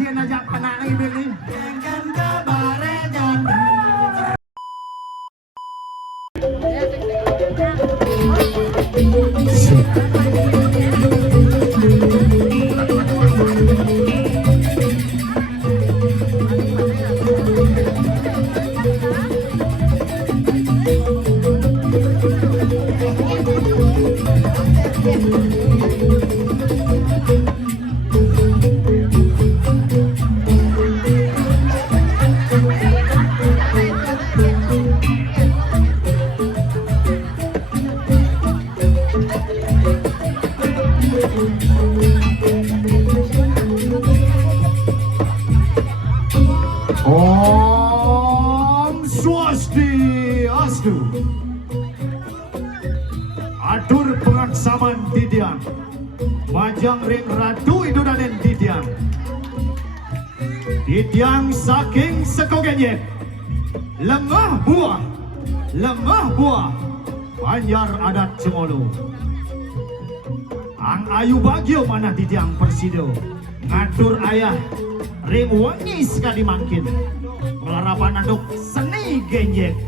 kajian aja penak lagi begini. Jangan kebarejan. Om Swastiastu. Atur pengaksaman Didian Majang ring Ratu Idunanen Didian. Didian saking sekogenyek lemah buah Banjar adat Cemolu. Ang ayu bagio mana Didian Persido ngatur ayah ring wangi sekali mangkin melarapan anduk seni genjek.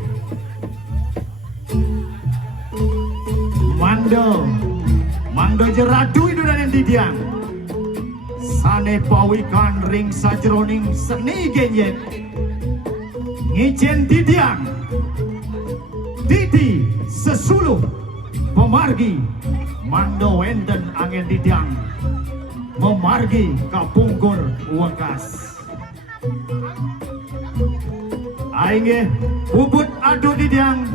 Mando jeradu Idunanen Didian sane pawikan ring sajroning seni genjek ngijen Didian Didi sesuluh pemargi mando wenden angin Didian memargi kapungkur wakas. Aingge bubut adu Didian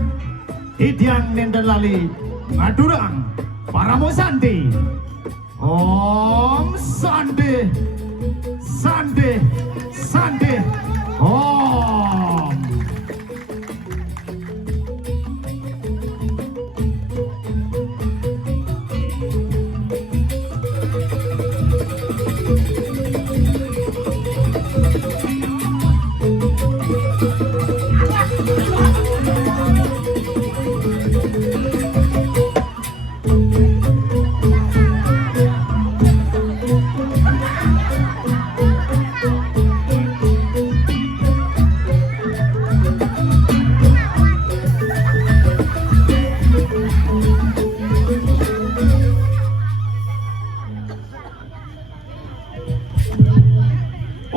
nenden lali ngadurang Paramo Santi. Om Sande Om.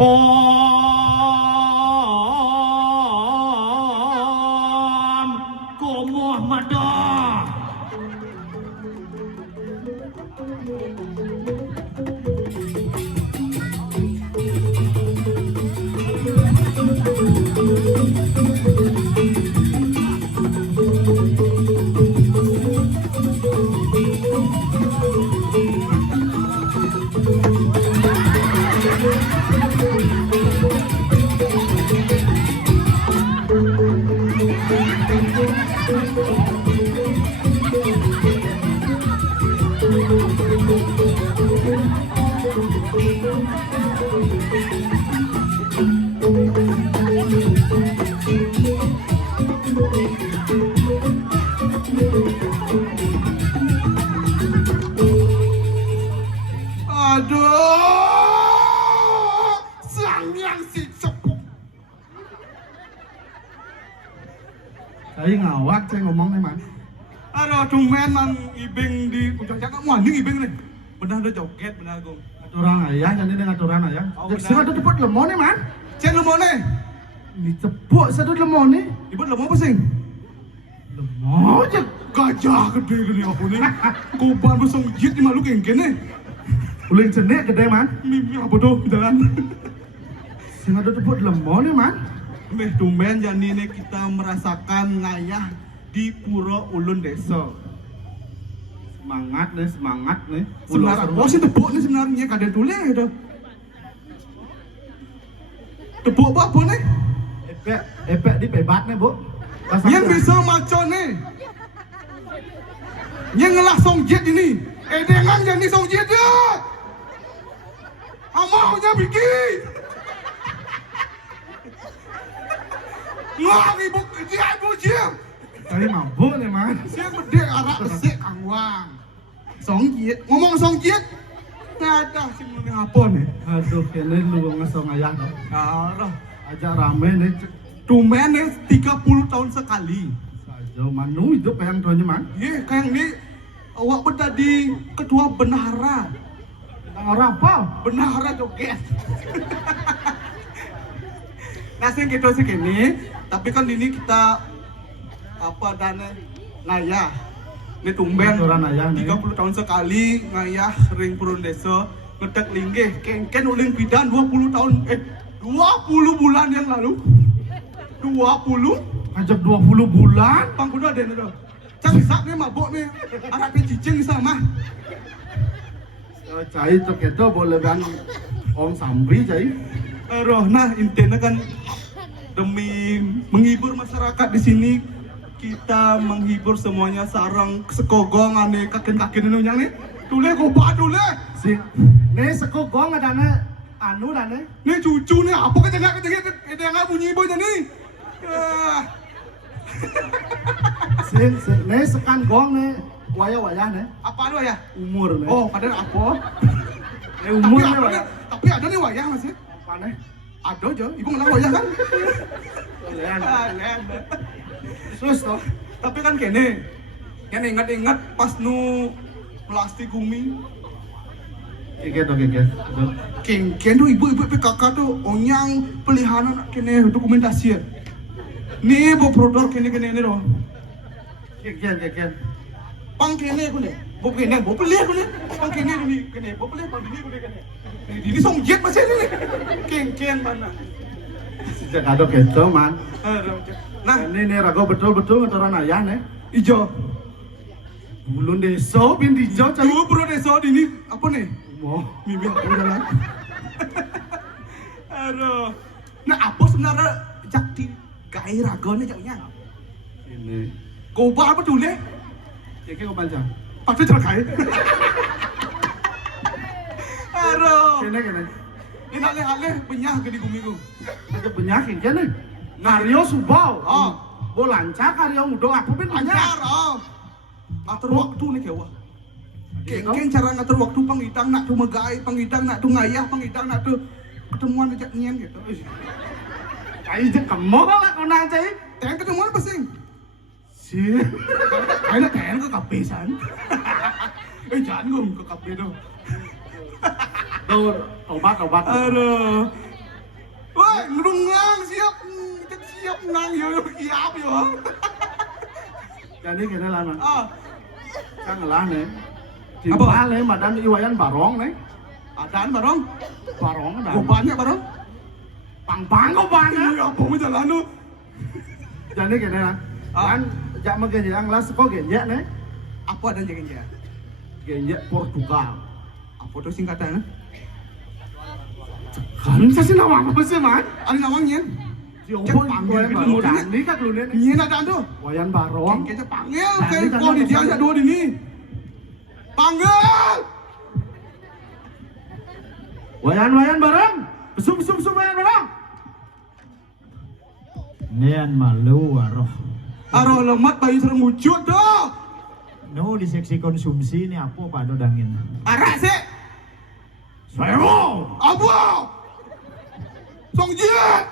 Om Komoh Madah. Aduh, sangyang si cepuk. Saya ngawak, saya ngomong nih man. Aduh, tumben man ibing di puncak cakap muaning ibing nih. Benar udah joget, benar gong. Aturan ayah, jadi dengan aturan ayah. Saya tuh cepet lemon nih man. Cek lemon nih. Ini cepuk satu lemon nih. Ibu lemon apa sih? Lemon aja. Gajah gede aku nih. Koban besong jit di malu kengken nih. Ulin cenek gede man. Mimi apa tuh jalan? Saya tuh cepet lemon nih man. Meh tumben jadi nih kita merasakan ngayah di Pura Ulun Desa. Semangat nih. Sebenarnya, oh sih tepuk nih sebenarnya kada tulis itu. Tepuk apa nih? Epek di pebat nih bu. Yang bisa maco nih. Yang ngelah songjet ini. Dengan jadi songjet ya. Amaunya bikin. Wah, ibu dia. Saya mabuk nih man. Siang gede arak besek kang Wang. Songjet, ngomong songjet. Ada sing ngene apa nih? Aduh, kene lu ngasong ayah dong. Arah. Ajak rame nih. Tumen nih 30 tahun sekali. Sajo manu hidup yang doanya man. Iya, kayak ini awak menjadi ketua benahara. Orang apa? Benahara joget. Nah, sing gitu sih gini, tapi kan ini kita apa dana ngayah. Ini tumben Aturan ayah nih. 30 tahun sekali ngayah ring purun desa ngedek linggih kengken uling bidan 20 tahun 20 bulan yang lalu. 20 Ajak 20 bulan. Bang kudu ada nih tuh. Cang bisa nih mabuk nih. Anaknya cicing sama. Cai tuh kita boleh kan Om Samri cai. Roh, nah intinya kan demi menghibur masyarakat di sini kita menghibur semuanya sarang sekogong ane kakek-kakek ini nih. Tule goba tule. Si, nih sekogong ada anu nih. Nih cucu nih apa kejengak bunyi boy nih. Nih sekan gong nih waya-waya nih. Apa lu ya? Umur nih. Oh, padahal apa? Umur nih waya. Tapi ada nih wayah masih. Apa nih? Ada aja, ibu ngelang wayah kan? Lean. Terus toh. Tapi kan kene ingat-ingat pas nu plastik gumi Keke toh keke. kengken tuh ibu-ibu PKK tuh onyang pelihara kene dokumentasi ya. Nih bawa produk kene ini loh. Keke. Pang kene aku nih. Bawa pelih aku nih. Pang kene ini kene. Bawa pelih pang ini aku nih kene. Ini song jet masih ini. Kengken mana? Sejak ada keto man. Nah, Ini rago betul-betul ngetoran ayah nih. ijo. Bulun desa bin dijo cai. Dua bro desa ini apa nih? Mau. Mimi apa jalan? Aduh. Nah, apa sebenarnya jadi gaya ragone jauhnya? Ini. Goba apa dulu? Keke kau panjang. Pasti terkait. Aduh. Kene. Ini alih-alih penyah ke di gumiku. Ada penyakit kene. Karyo subau. Oh. Bo lancar karyo udah aku bin Lancar, penyakit. oh. Ngatur waktu nih kayak wah. Kengkeng cara ngatur waktu pangidang nak tuh megai, pangidang nak tuh ngayah, pangidang nak tuh ketemuan aja nyen gitu. Cai je kemo lah kau nang cai. Teng ketemuan apa sih? Si. Kayaknya teng ke kafe san. Jangan gue ke kafe tuh. Tuh obat. Aduh. Woi, ngelungang siap, siap nang yo siap yo. Jadi kene lah man. Ah, Kang lah nih. Di Apa? bale madan iwayan barong nih. adaan barong. Barong ada. Gue banyak barong. Pang kau banyak. Iya, apa mau jalan lu? Jadi kene lah. Kan jak magenjang lah seko genjek nih. Apa ada jangan ya? Genjek Portugal. Apa tuh singkatannya? Kan kasih nama apa sih man? Ada namanya? Yo Cek panggil wayan ke barong. dulu Ini kan dulu nih. Iya, adaan tuh. Wayan barong. Kayaknya panggil, Nah, kayak ini kan kau di ada dia panggil. aja dua di ini. Panggil! Wayan barong. Besum wayan barong. Nian malu waroh. Aroh lemat bayi serem wujud tuh. No di seksi konsumsi ini apa pada dangin. Arak sih. Saya mau. Apa? Song Jiat.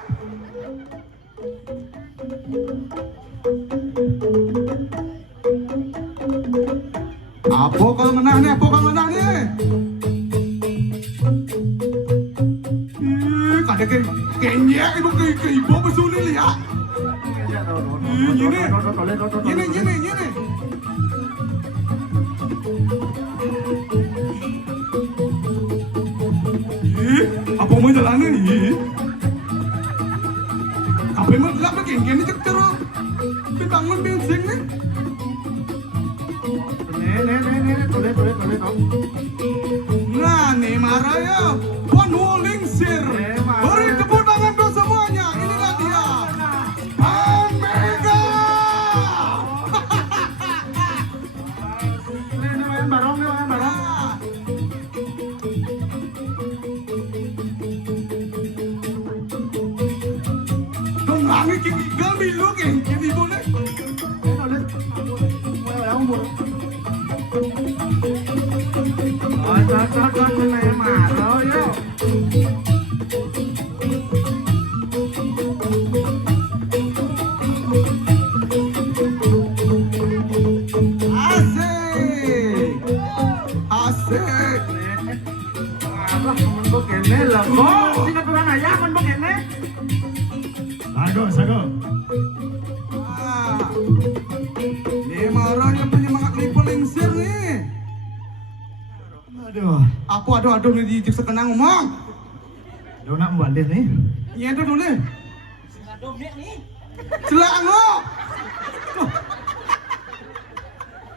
Apa kau menang nih? Kadang kenyek ibu ke ibu besuni lihat. Gini. Apa mau jalan nih? Apa mau gelap lagi? Gini cek cerah. Bangun bensin nih. Tole tong. Nah, nih marah ya. Penuling sir. Beri tepuk tangan dong semuanya. Inilah dia. Bang Mega. Ini wayan barong. Dong langit kiki gamilu kiki boleh. Tole. Wayan umur. Cocok meneh maro yo. Asik. Asik. Apa men kok kene lho. Kok sing aturan ayah men kok kene. Sago. Ah. Ini marahnya penyemangat nih pelingsir nih. Aduh, Apa aduh nih di sekenang ngomong. do nak balik nih. Nyedot dulu nih. Celak lo.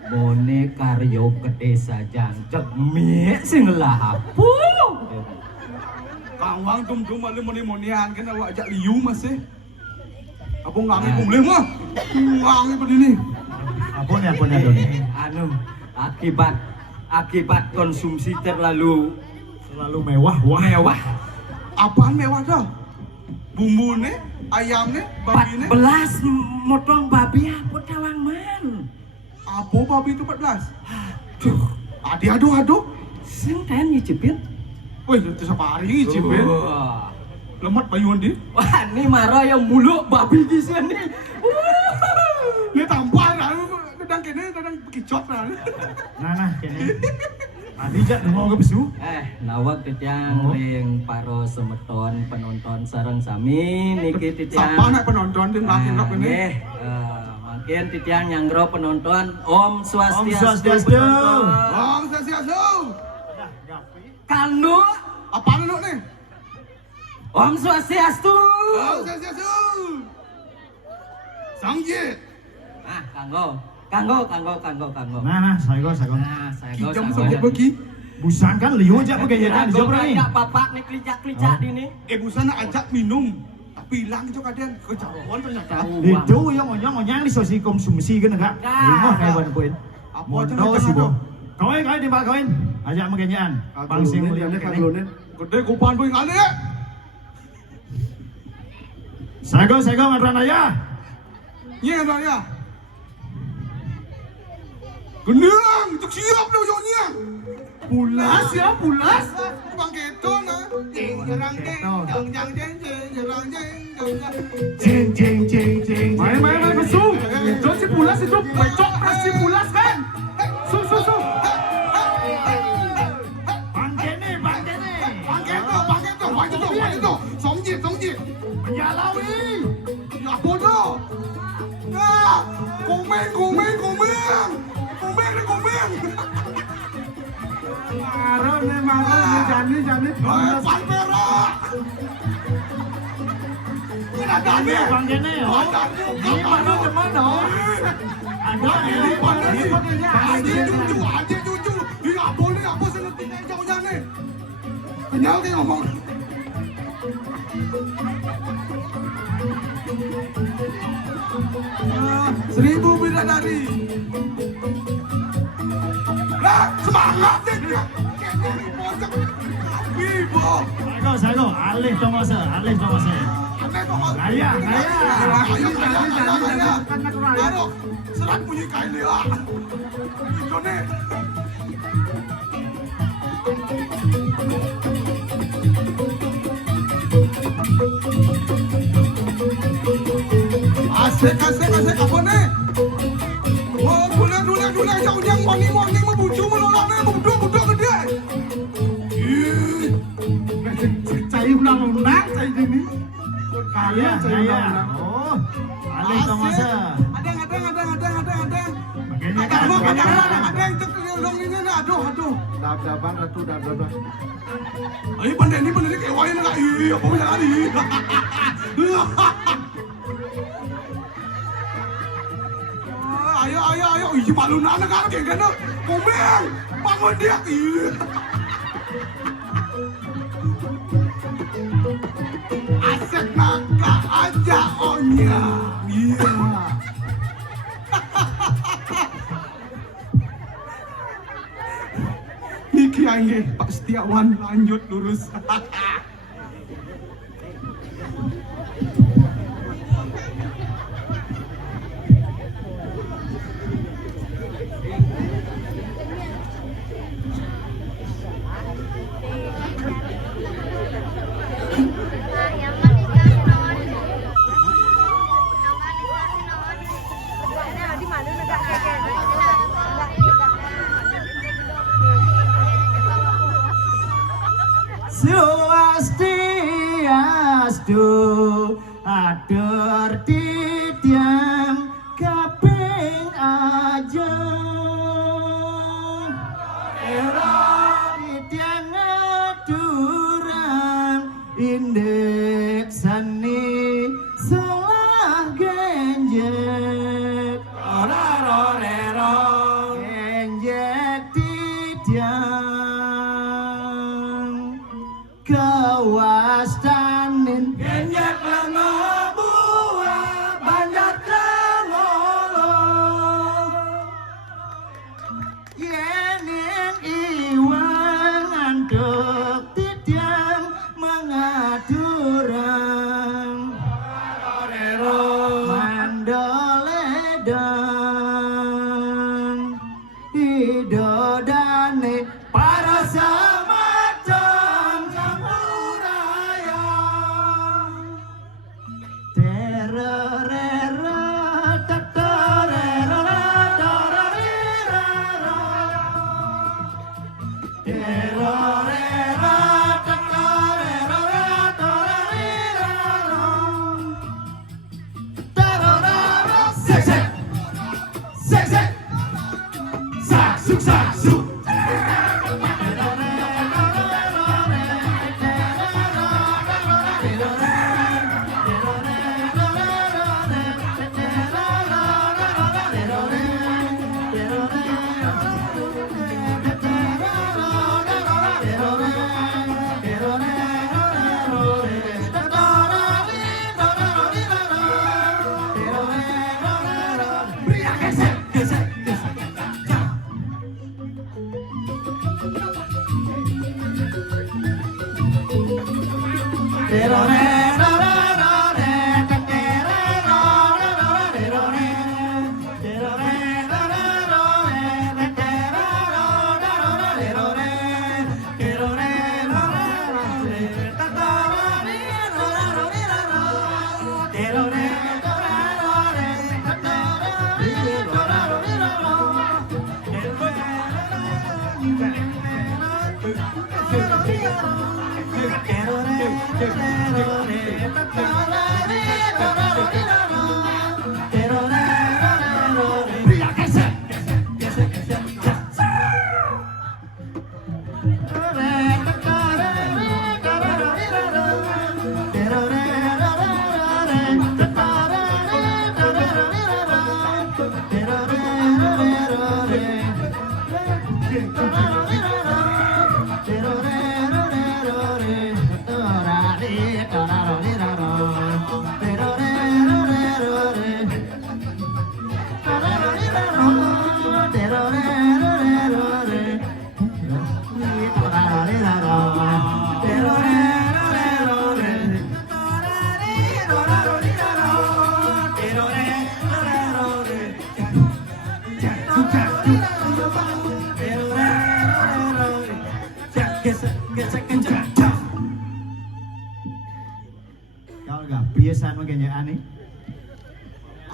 Bone karyo gede saja jegmik sing lapu. Kawang dum malu moni-monian kan awak ajak liu masih. Apa ngangi kumleh mah? Ngangi begini. Apa nih do nih? Anu akibat konsumsi terlalu Selalu mewah, wah. mewah. Apaan mewah dah? Bumbu nih, ayam nih, babi nih. 14 motong babi apa tawang man. Apa babi itu 14? Aduh. Sing kan nyicipin. Wih, itu safari ngicipin. Wah. Lemat payuan dia. Wah, ini marah yang muluk babi di sini. Dia tambah lah. Kadang kicot lah. Nah, kene. Adijak mau ke besu. Nawak titiang ring paro semeton penonton sareng sami niki titiang. Siapa nak penonton dia ngelakin kap ini? Nggih, mungkin titiang nyanggro penonton Om Swastiastu. Om Swastiastu. penonton. Om Swastiastu. Kanu Apaan lu nih? Om Swastiastu. Om Swastiastu. Sangjit. Nah, kanggo. Nah, sago. Nah, saya go. Kijam sangjit bagi. Busan kan liu aja pakai jalan di jabra nih. Enggak papak nih klicak-klicak di nih. Busan nak ajak minum. Tapi hilang itu kadang kejauhan ternyata. Itu yang onyang di sosial konsumsi kan enggak? Lima kayak ban poin. Apa aja Mondo nak sih jangan bo. Kawin di bawah kawin. Ajak mengenyaan. Pangsing melihat kene. Gede kupan boy ngali ya. Sago ngadran ayah. Iya dah ya. Gendang, cek siap lu nyonya. Pulas ya, pulas. Bang Keto nah. Jerang jeng. Main besu. Itu si pulas itu becok si pulas kan. Su. Bang kene. Bang Keto. Songjit. Menyalau ini. Ya bodoh. Nah, kumeng. Maro nih jani. Pan merah. Ini Dani. Bang kene. Ini mana teman dong? Ada Adik jujur. Ini apa sih ngerti jauhnya nih? Kenyal dia ngomong. Seribu bidadari. Lah, semangat dia. Bibo. Sago. Alih tomase. Gaya. Aduh, serat bunyi kain dia. Itu nih. Asik apa nih? Oh, dule jauh moni membucu menolak nih, buduk gede. Cai ulang-ulang cai gini. Gaya. Oh. Alih tomase. Ada. Makanya kan. Ada yang terkelilong ini nih. Aduh. Dab-daban ratu dab-daban. Ayo pandai kayak wayang enggak? Iya, apa bisa kali? Ayo. Ih, malu nana kan kayak gini. Kumeng, bangun dia. Asik naga aja onya. Iya. Niki aja Pak Setiawan lanjut lurus. Swastiastu atur titiang kaping aja titiang aturan indek sani salah genjek genjek titiang kawastanin genjek lengo buah banjat tremolo yening iwang antuk titiang mengaturang mandoledang idodane para samacon campuraya tererera tatarera tararira tererera tatarera tararira tararara sek sek sek sek saksuk saksuk Kalau nggak biasa makanya aneh.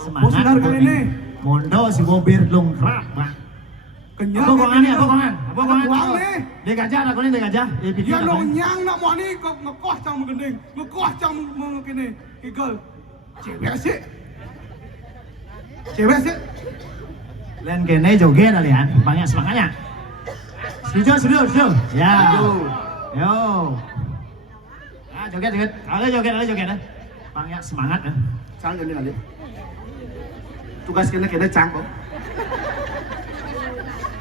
Bos benar kali ini. Mondo si bobir lungkrak bang. Kenyang. Apa kongan nih? Apa kongan? Apa kongan? Buang nih. Dia gajah, aku ini dia gajah. Dia pikir Ya apa? dong nyang nak mau nih kok ngekoh cang menggending, ngekoh cang mengkini, kigol. Cewek sih. Cewek sih. Lain kene joget kalian, banyak semangatnya. Setuju, setuju, setuju. Ya. Yo. Ah, joget, joget. Ale joget dah. Banyak semangat ya. Cang ini kali. Tugas kena cang kok.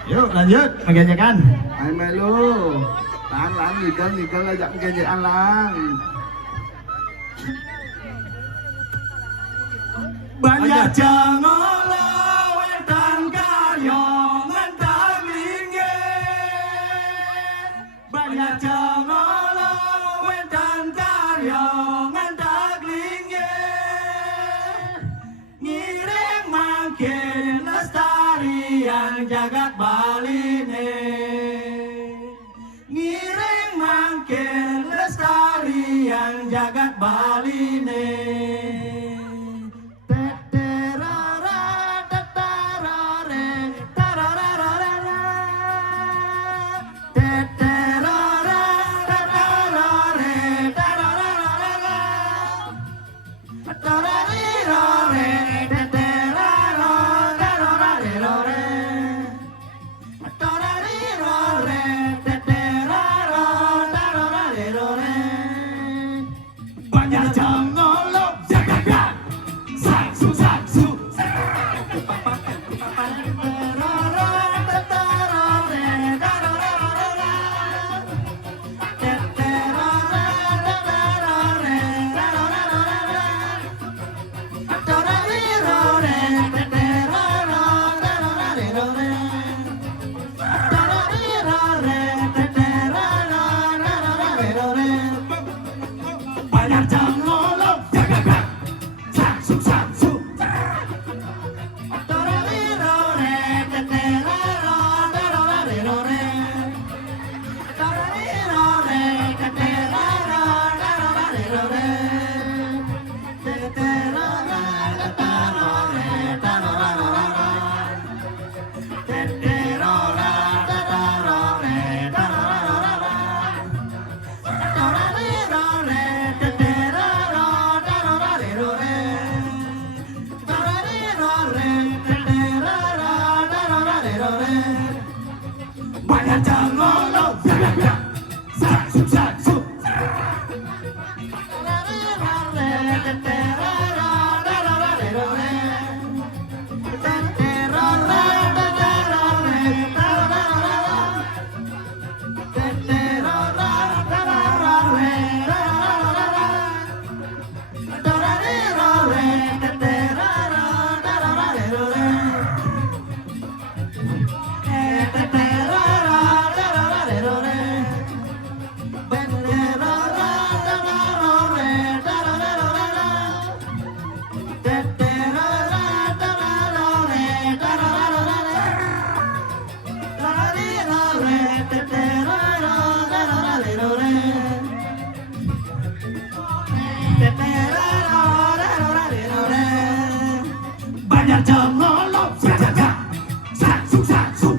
Yuk lanjut mengenyakan. Ay melu. Lang nigel ajak mengenyakan lang. Banyak jangolo wetan karyo ngentak linggih. Banyak jangolo wetan karyo ngentak linggih. Ngiring makin lestarian jagat baline. Ngiring makin lestarian jagat baline. Banyak jangolo, jaga-jaga, saksu-saksu. Banyak jangolo, jaga-jaga, saksu-saksu. Banyak jangolo, jaga-jaga, saksu-saksu.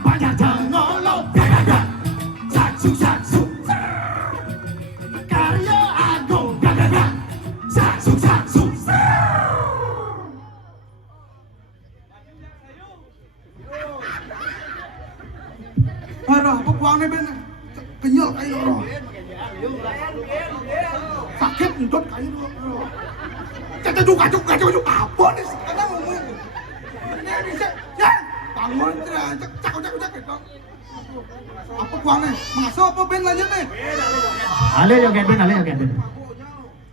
Banyak jangolo, jaga-jaga, saksu-saksu. Karya agung, jaga-jaga, saksu-saksu. Aduh, apa buangnya Ben? Kenyal kayu roh. Sakit entut kayu roh. Cek juga apa nih sekarang ngomong. Ini bisa, ya bangun cek gitu. Apa buangnya? Masuk apa Ben lanjut nih? Ale joget Ben, ale joget Ben.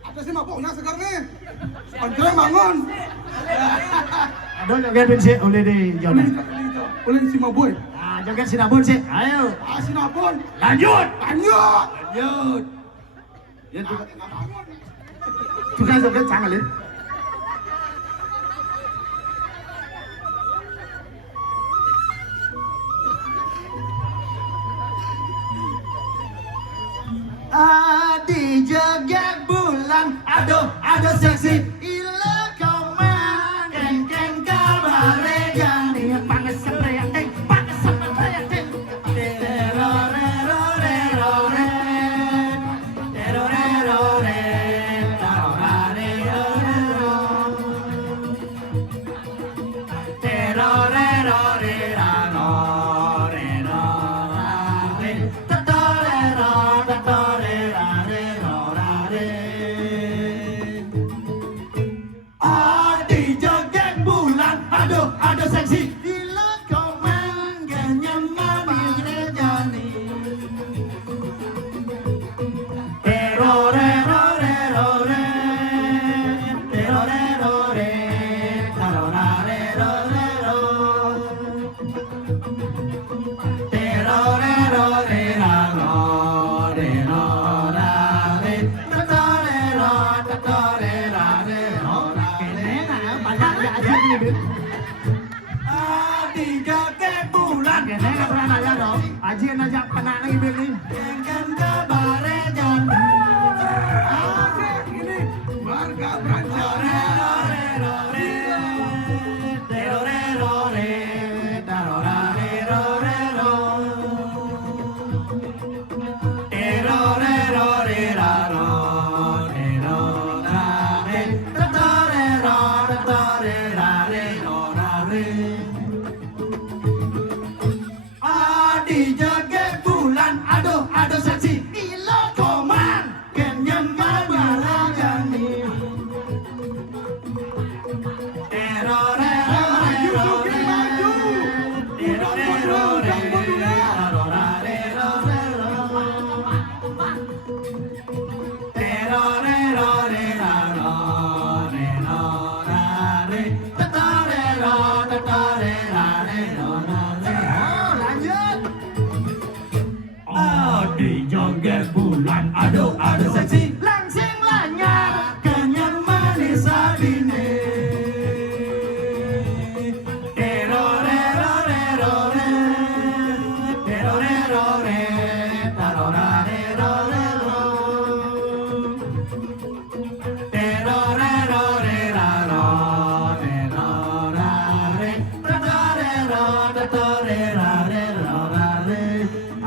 Ada sih mabuknya segar nih. Andre bangun. Aduh joget Ben sih, oleh di joget. Boleh si mabuk. Ah, joget sinabun sih. Ayo. Sinabon. Lanjut. Lanjut. Ya tukang joget jangan ya. Adi joget bulan, aduh seksi. Ila kau mang, keng kabare jani, panas sempreang teng, aja ini. Adi joget bulan kene aturan aja dong. Ajin aja penak nih Bil nih. Kan kabare jan. Ini warga beranjak. Adi joget bulan, aduh seksi. Ilo koman, kenyang kabara jani. Joget bulan, aduh seksi, langsing lanyar, kenyang manis adine.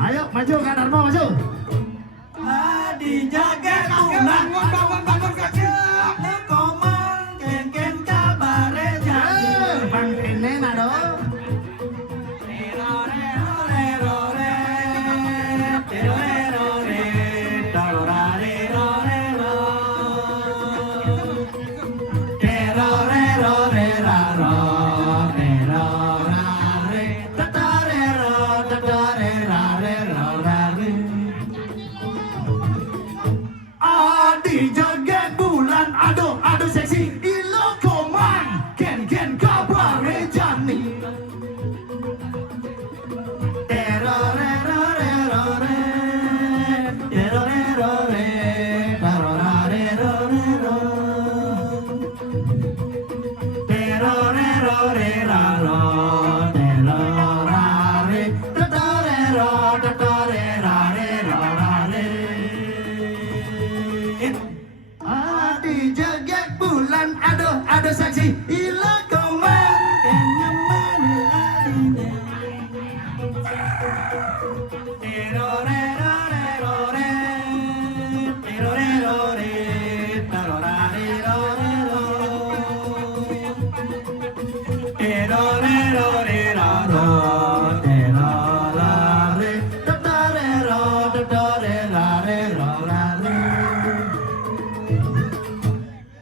Ayo maju Kak Darmo maju. Adi jaga bulan, bangun kaki. Komang ken kabare jadi. Bang kene nado. Adi joget bulan, aduh seksi. Ilo komang ken kabare jani. Adi joget bulan, aduh seksi. Ilo komang kenyang manis adine.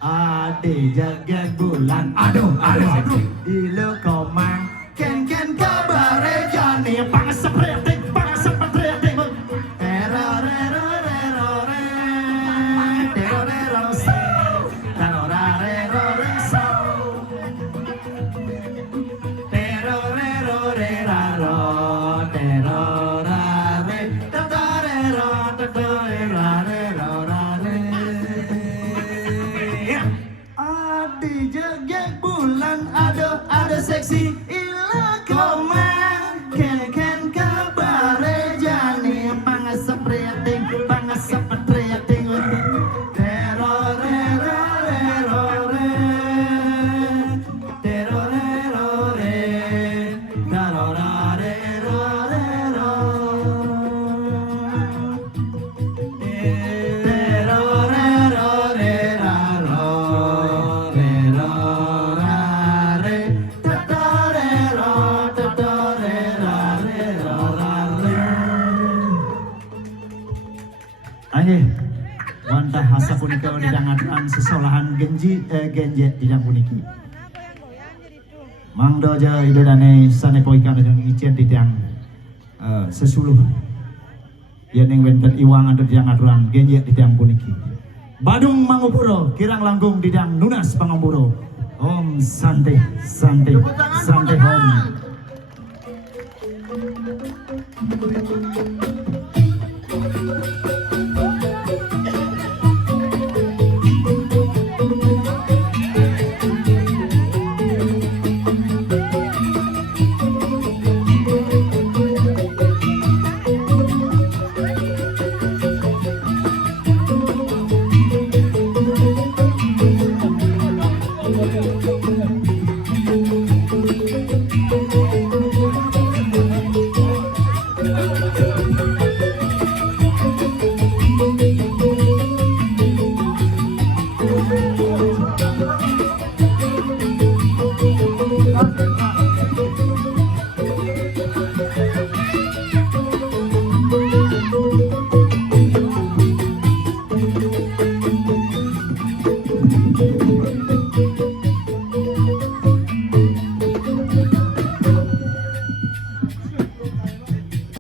Adi jagat bulan, aduh seksi. Ilo komang ken kabare jani. Bang sepreting Adi joget bulan, aduh seksi. Ilo komang ken kabare jani. Bang sepreting Aye, wantah hasa punika didangatkan sesolahan genjet didang puniki. Mangdo aja ide dane sane poikan dengan icen didang sesuluh. Yen ing wenten iwang adu didang aturan genjet didang puniki. Badung Mangupuro kirang langkung didang Nunas Pangompuro. Om Sante Om.